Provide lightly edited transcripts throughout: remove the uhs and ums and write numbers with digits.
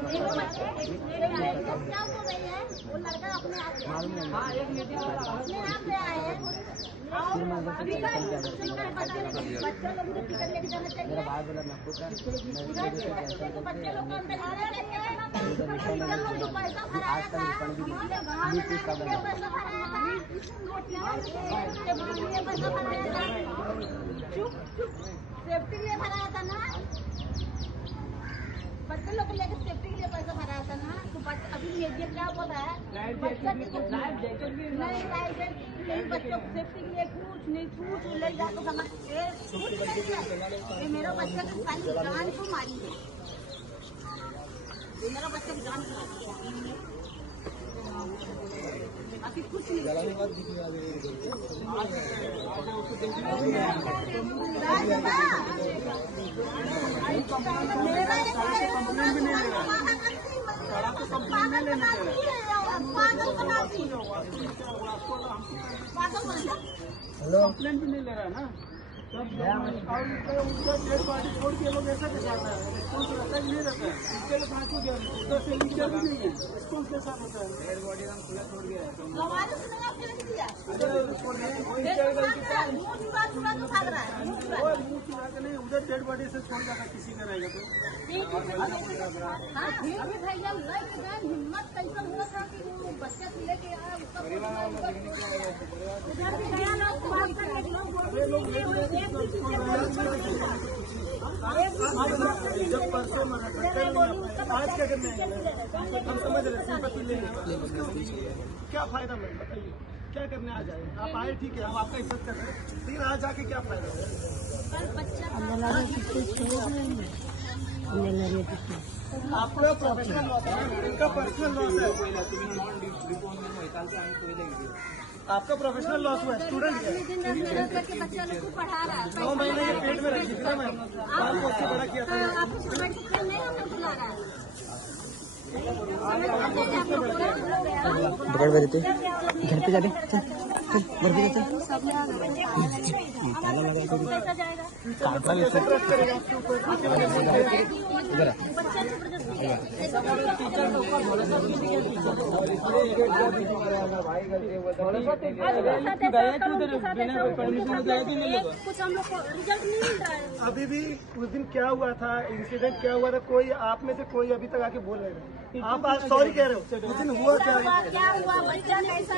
क्या हो गई है वो लड़का अपने आप पे आए हैं। बच्चों लोग को टिकट लेके जाना चाहिए। बच्चे लोग को अंदर आना चाहिए। लोग जो पैसा भराया था पैसा भराया था चुप सेफ्टी के लिए भराया था ना। बच्चे लोग को लेकर सेफ्टी के लिए पैसा भराया था ना। तो अभी मीडिया क्या बोल रहा है नहीं बच्चों को सेफ्टी के लिए कुछ नहीं कुछ ले जाकर समझ ये मेरा बच्चा की खाली जान को मारी है। ये मेरा बच्चा की जान अभी कुछ नहीं कंप्लेन भी नहीं ले रहा है ना। और उनका डेड बॉडी छोड़ के लोग ऐसा कैसा आता है? रिस्पॉन्स रहता है नहीं रहता है? उनके लिए बात हो गया उधर से लीडर भी नहीं है। रिस्पॉन्स कैसा होता है? डेड बॉडी हम खुला छोड़ गया है। नहीं उधर डेड बॉडी से छोड़ जाता किसी का रहेगा तो हिम्मत कैसा हुआ था कि वो बच्चा से लेके आया जब परसों आज क्या करने हम समझ रहे सिंपैथी लेंगे क्या फायदा मैं बताइए क्या करने आ जाए? आप आए ठीक है हम आपका इज्जत कर रहे हैं लेकिन आज जाके क्या फायदा है? आपका प्रोफेशनल लॉस है इनका पर्सनल लॉस है। आपका प्रोफेशनल लॉस हुआ है स्टूडेंट है 9 महीने के पेट में रखी थी ना मैम आपको उससे बड़ा किया था। घर पे जाते अभी भी उस दिन क्या हुआ था इंसिडेंट क्या हुआ था कोई आप में से कोई अभी तक आके बोल रहे हैं आप आज सॉरी कह रहे हो उस दिन हुआ क्या हुआ बच्चा कैसा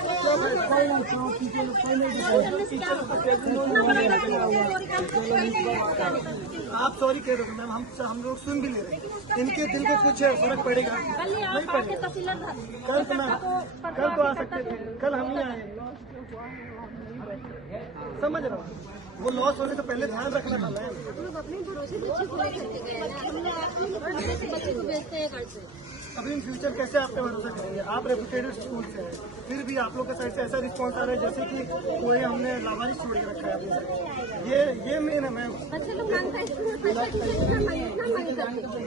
आप सॉरी कह रहे हो मैम हम लोग सुन भी ले रहे हैं इनके दिल को कुछ फर्क पड़ेगा नहीं पड़ेगा। कल तो आ सकते थे कल हम नहीं आए समझ रहा हूँ वो लॉस होने से पहले ध्यान रखना था मैम। अपने भरोसे बच्चे को भेजते हैं घर से अभी इन फ्यूचर कैसे आप पे भरोसा करेंगे? आप रेपुटेटेड स्कूल से हैं फिर भी आप लोग के साइड से ऐसा रिस्पॉन्स आ रहा है जैसे कि कोई हमने लावारिस छोड़ के रखा है अपने साइड। ये मेन है मैम। बच्चे लोग मांगता है स्कूल पैसा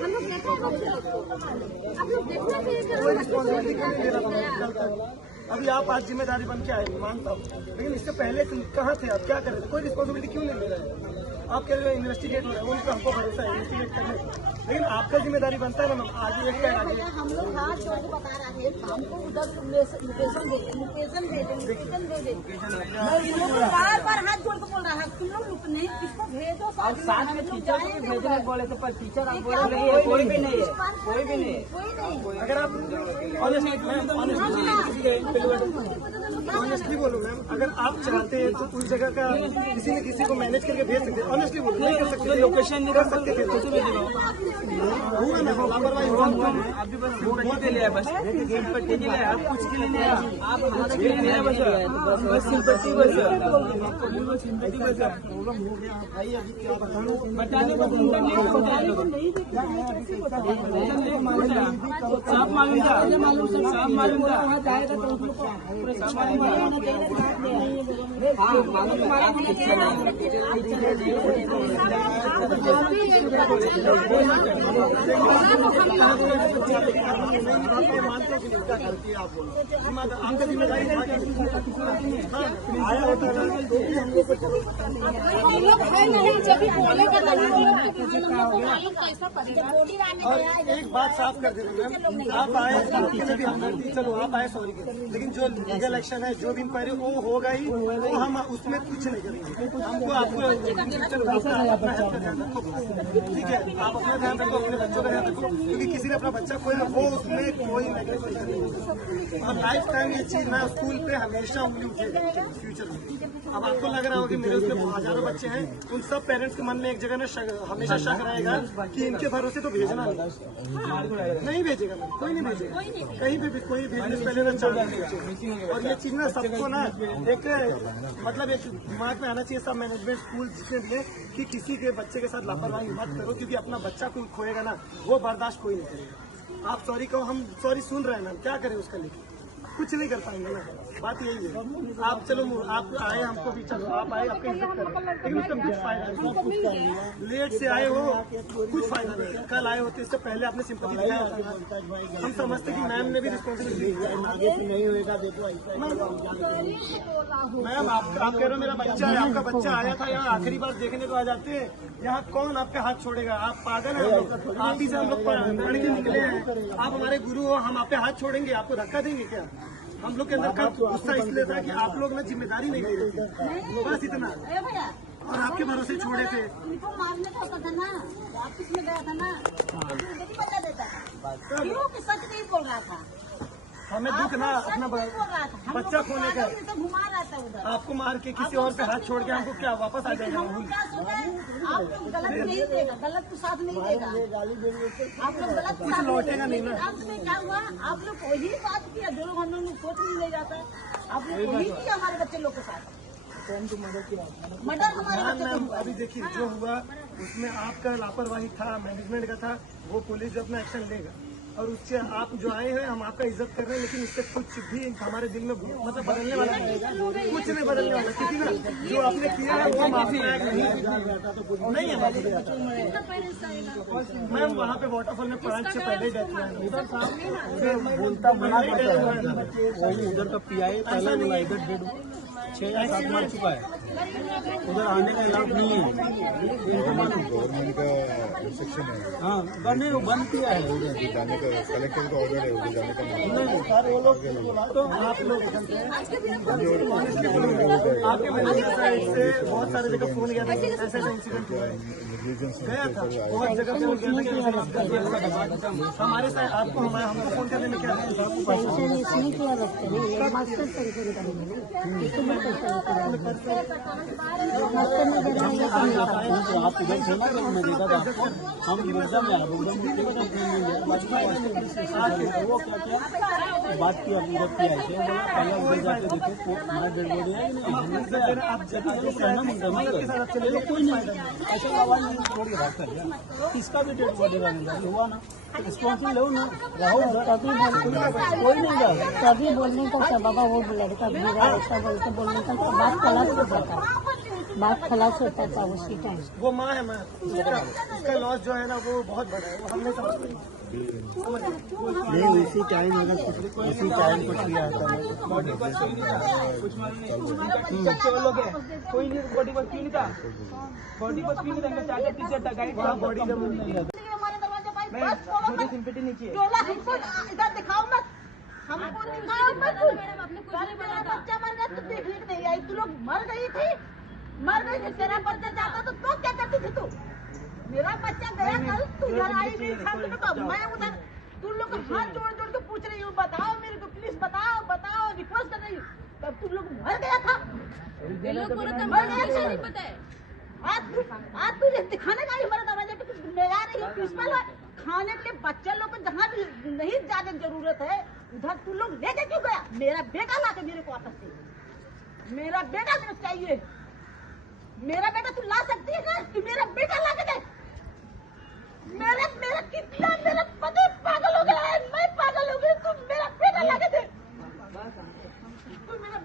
हम लोग देखा है बच्चे लोग आप लोग देखना चाहिए कोई रिस्पॉन्सिबिलिटी क्यों नहीं ले रहा कल तक? अभी आप आज जिम्मेदारी बन के आए मानता हूँ लेकिन इससे पहले कहाँ थे आप क्या कर रहे थे? कोई रिस्पॉन्सिबिलिटी क्यों नहीं ले रहे? आप कह रहे हो इन्वेस्टिगेट हो रहा है उनको हमको भरोसा है इन्वेस्टिगेट करने लेकिन आपका जिम्मेदारी बनता है ना मैम। आगे एक पैर आगे हम लोग हाथ जोड़ के बता रहे हैं हमको उधर लोकेशन दे बार बार हाथ जोड़ के बोल रहा है तुम लोग नहीं किसको भेजो साथ में टीचर को भेजने बोले थे पर टीचर आप बोल रहे हैं कोई भी नहीं है कोई भी नहीं। अगर आप ऑनेस्टली बोलो मैम अगर आप चाहते हैं तो उस जगह का किसी न किसी को मैनेज करके भेज सकते हैं। ऑनेस्टली बोलो नहीं कर सकते लोकेशन नहीं कर सकते थे लापरवाही हुआ अभी बस सिंपैथी के लिए बस सिंपैथी के लिए आप कुछ के लिए नहीं आप कुछ के लिए नहीं बस सिंपैथी बस सिंपैथी बस प्रॉब्लम हो गया भाई अभी क्या बताने को साफ मालूम था वहाँ जाएगा तो पूरे साफ मालूम आपका जिम्मेदारी आया होता है और एक बात साफ कर दे रहे मैम, आप आए भी हमदर्दी, चलो आप आए सॉरी के, लेकिन जो लीगल एक्शन है, जो भी इंक्वायरी वो होगा ही, वो हम उसमें कुछ नहीं करेंगे। हमको आपको चलो ठीक है, आप अपना ध्यान रखो, अपने बच्चों का ध्यान रखो, क्योंकि किसी ने अपना बच्चा खोया वो उसमें कोई नेगलेक्ट नहीं करेगा। और लाइफ टाइम ये चीज मैं स्कूल पे हमेशा उंगली उठेगा फ्यूचर में। अब आपको लग रहा होगा कि मेरे उसमें हजारों बच्चे हैं, उन सब पेरेंट्स के मन में एक जगह में हमेशा शक रहेगा कि इनके भरोसे तो भेजना नहीं भेजेगा, कोई नहीं भेजेगा, कहीं पे भी कोई भेजने से पहले ना चल जाए। और ये चीज ना सबको ना एक मतलब एक दिमाग में आना चाहिए, सब मैनेजमेंट स्कूल जिसने भी है, कि किसी के बच्चे के साथ लापरवाही मत करो, क्योंकि अपना बच्चा कोई खोएगा ना वो बर्दाश्त कोई नहीं करेगा। आप सॉरी कहो, हम सॉरी सुन रहे हैं ना, क्या करें उसका, लेकिन कुछ नहीं कर पाएंगे ना, बात यही है। आप चलो आप आए, हमको भी चलो आप आए, आपका इज्जत कर रहे हैं, लेकिन उसका कुछ फायदा नहीं। लेट से आए हो कुछ फायदा नहीं, कल आए होते इससे पहले आपने सिंपैथी दिखाया होता। हम समझते कि मैम ने भी रिस्पॉन्सिबिलिटी नहीं होगा। देखो मैम आप कह रहे हो मेरा बच्चा है, आपका बच्चा आया था यहाँ, आखिरी बार देखने को आ जाते हैं, यहाँ कौन आपके हाथ छोड़ेगा? आप पागल हैं, आप ही से हम लोग पढ़ के निकले हैं, आप हमारे गुरु हो, हम आप पे हाथ छोड़ेंगे, आपको धक्का देंगे क्या? हम लोग के अंदर का गुस्सा इसलिए था कि आप लोग ना जिम्मेदारी नहीं ले रहे थे, बस इतना। और आपके भरोसे छोड़े थे। इनको मारने का होता था ना, ऑफिस में गया था ना, नहीं बता देता था, क्यों कि सच नहीं बोल रहा था। हमें दुख ना अपना बच्चा खोने का, घुमा रहा था उधर, आपको मार के किसी और पे हाथ छोड़ के हमको क्या वापस आ जाएगा? आप लोग गलत नहीं देगा, गलत तो साथ नहीं देगा, आप लोग गलत कुछ लौटेगा नहीं ना। आपने क्या हुआ, आप लोग वही बात किया जो लोग हम लोग सोच नहीं ले जाता, आप लोग वही किया हमारे बच्चे लोग के साथ। मर्डर हमारे बच्चे को हुआ। अभी देखिए जो हुआ उसमें आपका लापरवाही था, मैनेजमेंट का था, वो पुलिस जो अपना एक्शन लेगा। और उससे आप जो आए हैं हम आपका इज्जत कर रहे हैं, लेकिन इससे कुछ भी हमारे दिल में मतलब बदलने वाला नहीं, कुछ नहीं बदलने वाला, क्योंकि ना जो आपने किया है वो माफी नहीं है। मैम वहाँ पे वाटरफॉल में 5 से पहले डेथ उधर का PI पहले बोला इधर 6 या 7 मर चुका है, उधर आने का अलाउड नहीं है, गवर्नमेंट का रिस्ट्रिक्शन है। हाँ बंद किया है, जाने का कलेक्टर का ऑर्डर है, उधर जाने का सर वो लोग तो आप लोग आपके मैनेजर साइड से बहुत सारे जगह फोन गया था, ऐसा इंसिडेंट हुआ है, गया था बहुत जगह फोन गया था, हमारे साथ आपको हमको फोन करने में क्या आप इधर थे ना, मैं देखा था, हम मिर्जा में आया, वो क्या क्या बात किया उधर PI से, पहले उधर जाके देखो हमारा डेड बॉडी है कि नहीं, आप कहना मुद्दा कोई नहीं, ऐसा आवाज नहीं छोड़ के बात कर दिया, किसका भी डेड बॉडी का हुआ ना, रिस्पॉन्सिबल हो ना, रहो कोई नहीं जाए, तभी बोलने का सबब वो लड़का गिरा ऐसा बोलने का बात खलास होता था, बात खलास होता था उसी टाइम। वो माँ है, माँ उसका लॉस जो है ना वो बहुत बड़ा है, वो हमने समझ नहीं उसी टाइम अगर उसी टाइम कुछ किया था बॉडी पर कोई नहीं, बॉडी पर क्यों नहीं था, बॉडी पर क्यों नहीं था, चाचा टीचर था, गाइड था, बॉडी जब मुझे सिंपैथी नहीं चाहिए, इधर दिखाओ मत, हमको दिखाओ मत, मेरा बच्चा मर गया तो देखने को नहीं आई, तू लोग मर गई थी, तेरा बच्चा जाता तो तू क्या करती थी? तू मेरा बच्चा गया कल, तू इधर आई नहीं था, मैं उधर तुम लोग हाथ जोड़ जोड़ के पूछ रही हूँ, बताओ मेरे को, प्लीज बताओ, रिक्वेस्ट कर रही हूँ, तब तुम लोग मर गया था, आज तुझे दिखाने का ही हमारा दरवाजा पे कुछ ले आ रही है, प्रिंसिपल है, खाने के बच्चे लोग को जहाँ भी नहीं ज्यादा जरूरत है उधर तू लोग लेके क्यों गया? मेरा बेटा ला के मेरे को वापस दे, मेरा बेटा मुझे चाहिए, मेरा बेटा तू ला सकती है ना, कि मेरा बेटा ला के दे, मेरा कितना मेरा पति पागल हो गया है, मैं पागल हो गई, तू मेरा बेटा ला के दे, तू मेरा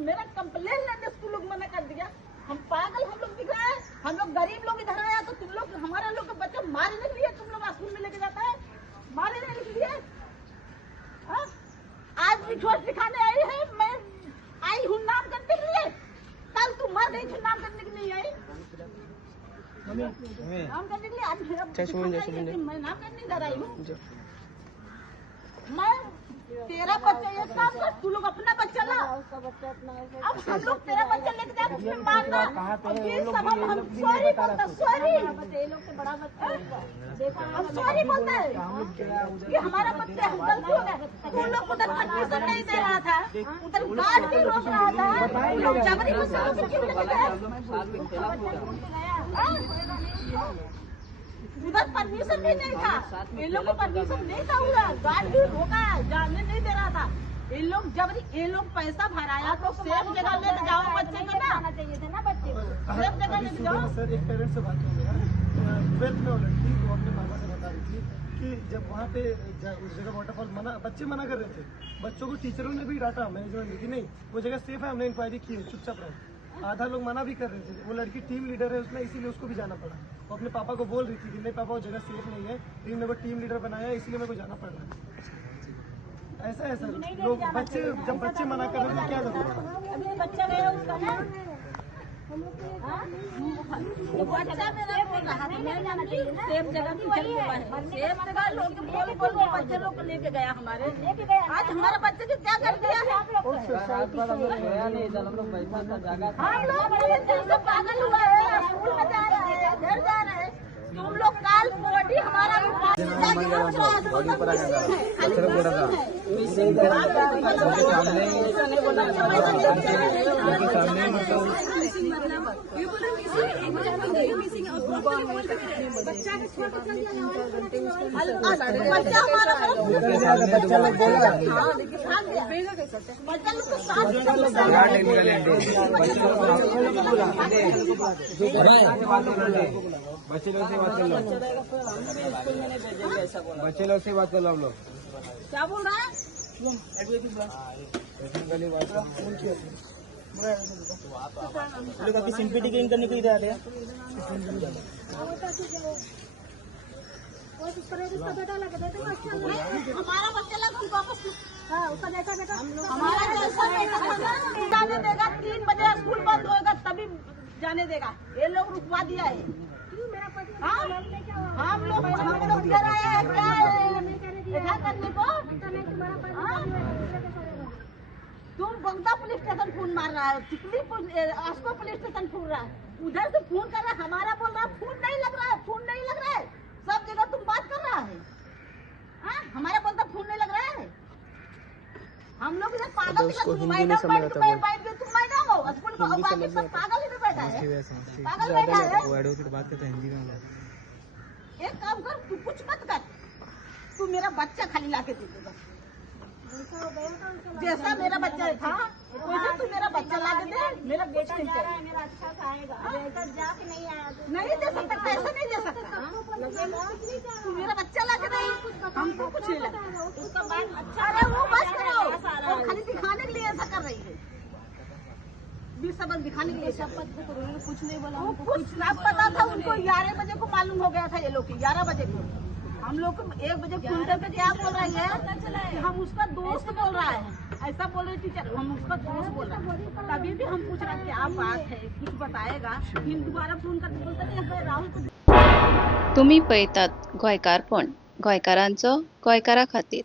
मेरा कंप्लेन लेने तुम लोग मना कर दिया। हम पागल हम लोग दिख रहा है, हम लोग गरीब लोग इधर आया तो तुम लोग हमारा लोग के बच्चे मारने के लिए तुम लोग स्कूल में लेके जाता है, मारने के लिए। हाँ? आज भी ठोस दिखाने आई है, मैं आई हूँ नाम करने के लिए, कल तू मर गई थी नाम करने के लिए आई, नाम करने के लिए। आज मेरा मैं नाम करने इधर आई हूँ। मैं तेरा बच्चा एक काम कर, तू लोग अपना बच्चा ला, अब हम लोग तेरा बच्चा लेके जाए उसमें मारना। हम सॉरी बोलता, सॉरी बड़ा बच्चा हम सॉरी बोलता है कि हमारा बच्चा हम गलती हो गया। तू लोग उधर परमिशन नहीं दे रहा था, उधर गार्ड भी रोक रहा था, लोग जबरी उधर परमिशन भी नहीं था, इन लोग को परमिशन नहीं था, उधर गार्ड भी रोका, जाने नहीं दे रहा था। इन लोग जबरी, ये लोग पैसा भराया तो सेफ जगह लेके जाओ बच्चे को ना, चाहिए था ना बच्चे को सेफ जगह लेके जाओ। सर एक पेरेंट्स से बात हो गया 12th में लड़की वो अपने मामा से बता रही थी कि जब वहाँ पे उस जगह वाटरफॉल बच्चे मना कर रहे थे, बच्चों को टीचरों ने भी डांटा, मैनेजमेंट ने कि नहीं वो जगह सेफ है, हमने इंक्वायरी की है, चुपचाप रहो। आधा लोग मना भी कर रहे थे, वो लड़की टीम लीडर है उसमें, इसीलिए उसको भी जाना पड़ा। वो अपने पापा को बोल रही थी कि नहीं पापा वो जगह सेफ नहीं है, लेकिन मेरे को टीम लीडर बनाया इसलिए मेरे को जाना पड़ रहा है। ऐसा है सर, लोग बच्चे जब बच्चे मना कर रहे हैं तो क्या करें? अभी बच्चा गया उसका बच्चा मेरा बोल रहा है मैं जाना चाहिए ना, सेफ जगह की वही है, सेफ जगह लोग बोल बोल के बच्चे लोग को लेके गया, हमारे लेके गया। आज हमारे बच्चे को क्या कर दिया है? हम लोग पागल हुआ है, स्कूल में जा रहे हैं, घर जा रहे हैं, तुम लोग काल बॉडी हमारा बच्चे लोग से बात कर लो, बच्चे लोग से बात कर लो। हम लोग क्या बोल रहा है? अभी सिंपैथी गेन करने के लिए आते हैं। हमारा बच्चा लगा उनको वापस उसका बेटा हमारा जैसा बेटा जाने देगा, 3 बजे स्कूल बंद होगा तभी जाने देगा। ये लोग रुकवा दिया है। हम लोग इधर आए हैं क्या करने को? तुम बंगता पुलिस स्टेशन फोन मार रहा है, चिकली आस्को पुलिस स्टेशन फोन रहा है, उधर से फोन कर रहा है, हमारा बोल रहा है फोन नहीं लग रहा है, फोन नहीं लग रहा है, सब जगह तुम बात कर रहा है। हमारा बोलता फोन नहीं लग रहा है। हम लोग इधर पागल तुम मैडम बैठ गए, तुम मैडम हो स्कूल में, बाकी सब पागल इधर बैठा है, पागल बैठा है। एक काम कर, तू कुछ मत कर, तू मेरा बच्चा खाली लाके दे दे बस। जैसा मेरा बच्चा था वैसा तू मेरा बच्चा लाके दे, मेरा बेटा जा रहा है, मेरा अच्छा खाएगा, बेटा जाके नहीं आया नहीं दे सकता, पैसा नहीं दे सकता, तू मेरा बच्चा लाके दे, हमको कुछ नहीं लगता उसका बात अच्छा। अरे वो बस करो, वो खाली दिखाने के लिए ऐसा कर रही है, 20 सबक दिखाने के लिए। कुछ नहीं बोला, कुछ ना पता था उनको, 11 बजे को मालूम हो गया था ये लोग की, 11 बजे को। हम लोग को 1 बजे फोन करके क्या बोल रही है कि हम उसका दोस्त बोल रहा है, ऐसा बोल रहे टीचर, हम उसका दोस्त बोल रहा है। तभी भी हम पूछ रहे क्या बात है, कुछ बताएगा, फिर दोबारा फोन करके बोलते राहुल। तुम्ही पळयतात गोंयकारपण, गोंयकारांचो गोंयकारा खातीर।